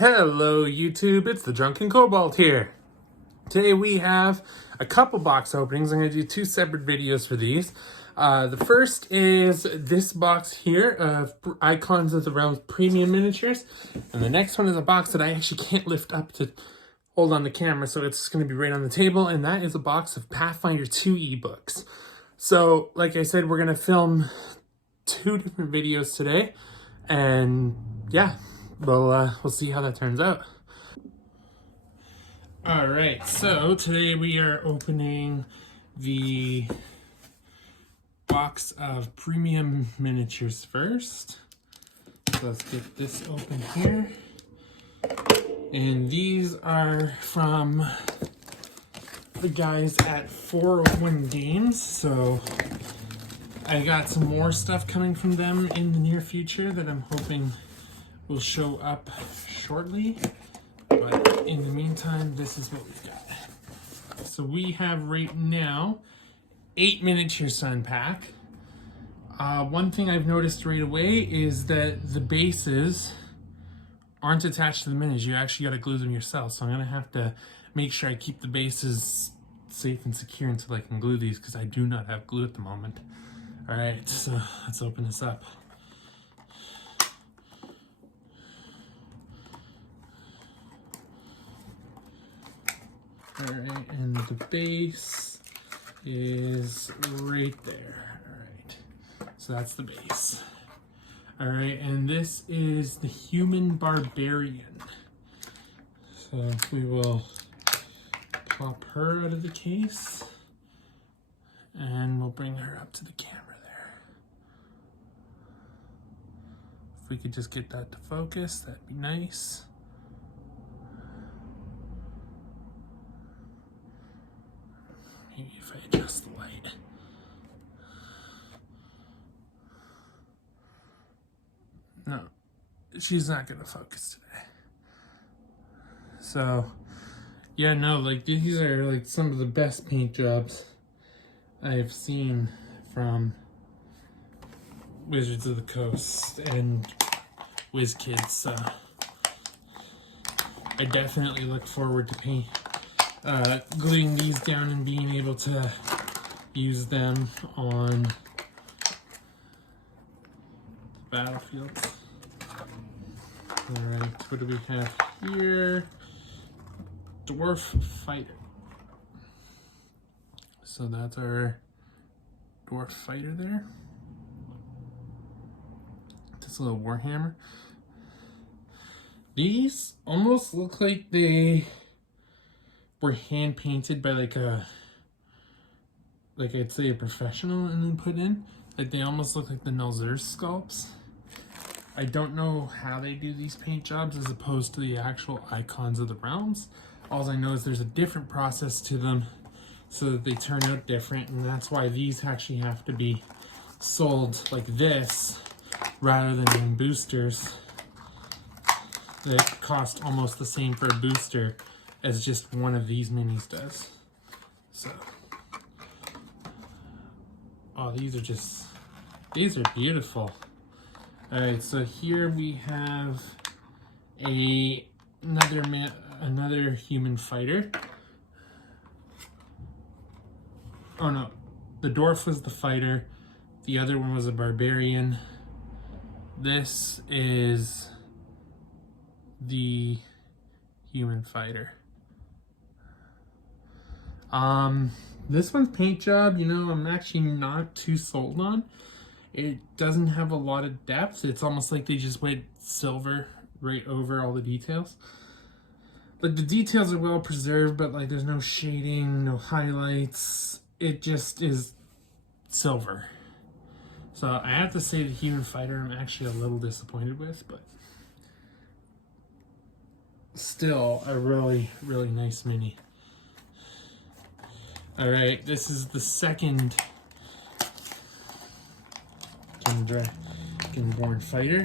Hello YouTube, it's the Drunken Cobalt here. Today we have a couple box openings. I'm going to do two separate videos for these. The first is this box here of Icons of the Realms Premium Miniatures. And the next one is a box that I actually can't lift up to hold on the camera, so it's going to be right on the table. And that is a box of Pathfinder 2 ebooks. So, like I said, we're going to film two different videos today. And yeah, we'll see how that turns out. Alright, so today we are opening the box of premium miniatures first. So let's get this open here. And these are from the guys at 401 Games. So I got some more stuff coming from them in the near future that I'm hoping will show up shortly. But in the meantime, this is what we've got. So we have right now 8 miniatures to unpack. One thing I've noticed right away is that the bases aren't attached to the miniatures. You actually got to glue them yourself. So I'm going to have to make sure I keep the bases safe and secure until I can glue these, because I do not have glue at the moment. Alright, so let's open this up. Alright, and the base is right there. Alright, so that's the base. Alright, and this is the Human Barbarian. So we will pop her out of the case, and we'll bring her up to the camera there. If we could just get that to focus, that'd be nice. Maybe if I adjust the light. No, she's not gonna focus today. So, yeah, no, like these are like some of the best paint jobs I have seen from Wizards of the Coast and WizKids. So I definitely look forward to gluing these down and being able to use them on battlefields. Alright, what do we have here? Dwarf Fighter. So that's our Dwarf Fighter there. This little Warhammer. These almost look like they were hand painted by like I'd say a professional and then put in. Like they almost look like the Nulzur's sculpts. I don't know how they do these paint jobs as opposed to the actual Icons of the Realms. All I know is there's a different process to them so that they turn out different, and that's why these actually have to be sold like this rather than in boosters that cost almost the same for a booster as just one of these minis does. So, oh, these are beautiful. Alright, so here we have another human fighter. Oh no, the dwarf was the fighter, the other one was a barbarian. This is the human fighter. This one's paint job, you know, I'm actually not too sold on. It doesn't have a lot of depth. It's almost like they just went silver right over all the details. Like the details are well preserved, but like there's no shading, no highlights. It just is silver. So I have to say the human fighter I'm actually a little disappointed with, but still a really, really nice mini. Alright, this is the second Dragonborn fighter.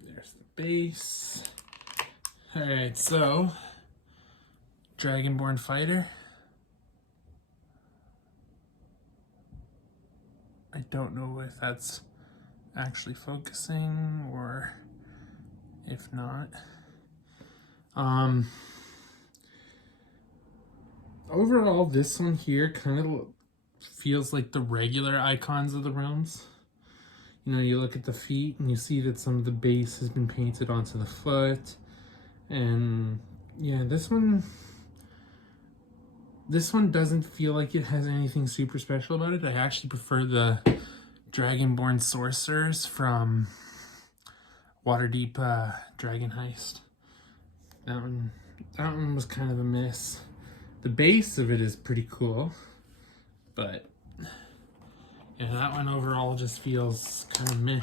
There's the base. Alright, so Dragonborn Fighter. I don't know if that's actually focusing or if not. Overall, this one here kind of feels like the regular Icons of the Realms. You know, you look at the feet and you see that some of the base has been painted onto the foot. And yeah, this one doesn't feel like it has anything super special about it. I actually prefer the Dragonborn Sorcerers from Waterdeep Dragon Heist. That one was kind of a miss. The base of it is pretty cool, but yeah, that one overall just feels kind of meh.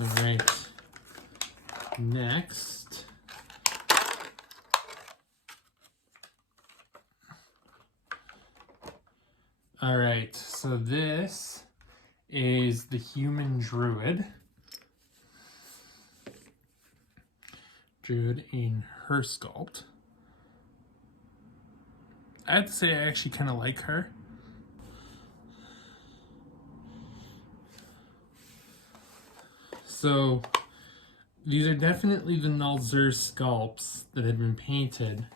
All right, next. All right, so this is the Human Druid. Druid in her sculpt. I have to say I actually kind of like her. So these are definitely the Nulzur sculpts that have been painted.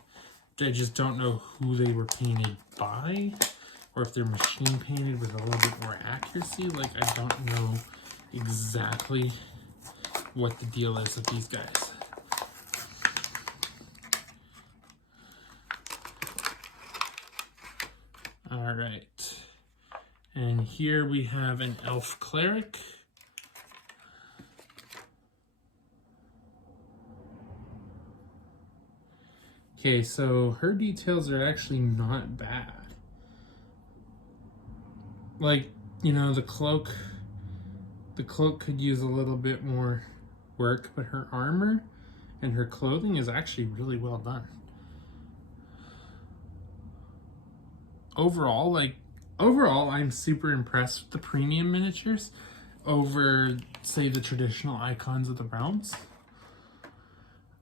I just don't know who they were painted by, or if they're machine painted with a little bit more accuracy. Like, I don't know exactly what the deal is with these guys. All right, and here we have an elf cleric. Okay, so her details are actually not bad. Like, you know, the cloak could use a little bit more work, but her armor and her clothing is actually really well done. Overall, I'm super impressed with the premium miniatures over, say, the traditional Icons of the Realms.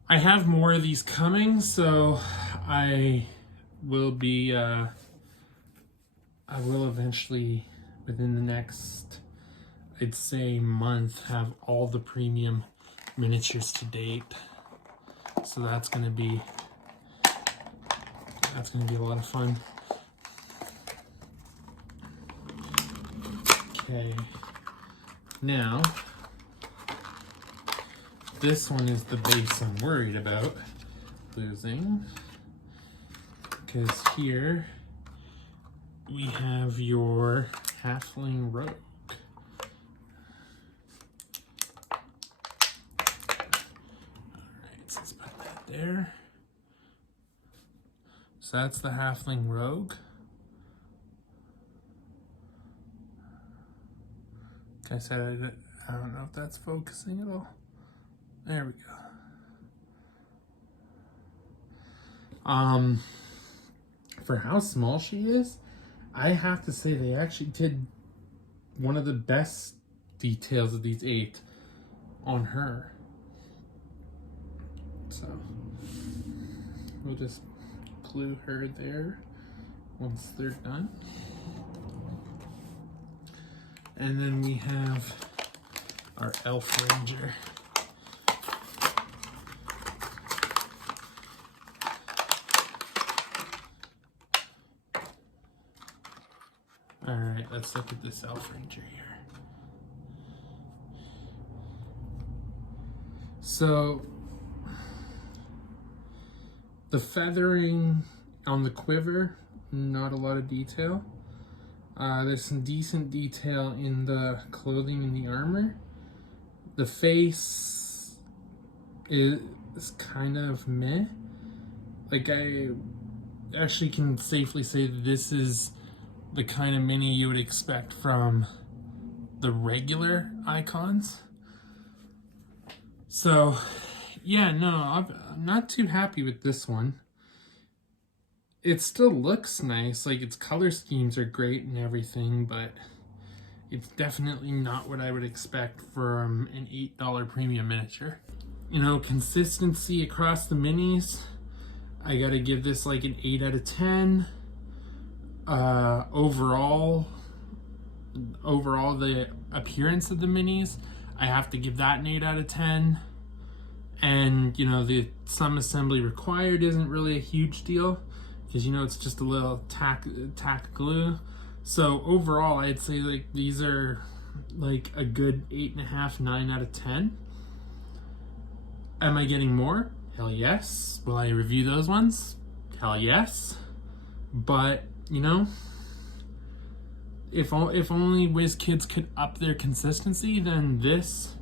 I have more of these coming, so I will eventually, within the next, I'd say, month, have all the premium miniatures to date. So that's gonna be a lot of fun. Okay, now this one is the base I'm worried about losing, because here we have your Halfling Rogue. Alright, so let's put that there. So that's the Halfling Rogue. Like I said, I don't know if that's focusing at all. There we go. For how small she is, I have to say they actually did one of the best details of these 8 on her. So we'll just glue her there once they're done. And then we have our Elf Ranger. All right, let's look at this Elf Ranger here. So the feathering on the quiver, not a lot of detail. There's some decent detail in the clothing and the armor. The face is kind of meh. Like, I actually can safely say that this is the kind of mini you would expect from the regular Icons. So, yeah, no, I'm not too happy with this one. It still looks nice, like its color schemes are great and everything, but it's definitely not what I would expect from an $8 premium miniature. You know, consistency across the minis, I gotta give this like an 8 out of 10. Overall, the appearance of the minis, I have to give that an 8 out of 10. And, you know, the some assembly required isn't really a huge deal, because, you know, it's just a little tack glue. So overall, I'd say like these are like a good 8.5, 9 out of 10. Am I getting more? Hell yes. Will I review those ones? Hell yes. But, you know, if only WizKids could up their consistency, then this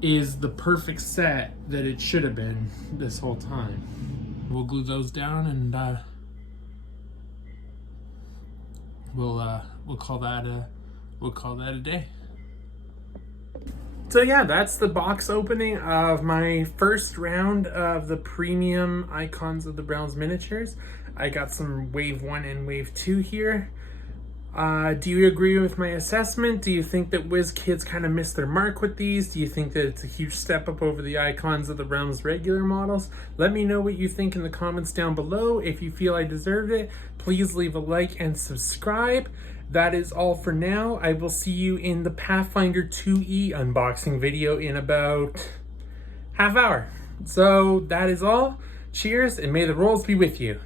is the perfect set that it should have been this whole time. We'll glue those down, and we'll call that a day. So yeah, that's the box opening of my first round of the premium Icons of the Realms miniatures. I got some Wave 1 and Wave 2 here. Do you agree with my assessment? Do you think that WizKids kind of missed their mark with these? Do you think that it's a huge step up over the Icons of the Realms regular models? Let me know what you think in the comments down below. If you feel I deserved it, please leave a like and subscribe. That is all for now. I will see you in the Pathfinder 2E unboxing video in about half hour. So that is all. Cheers, and may the rolls be with you.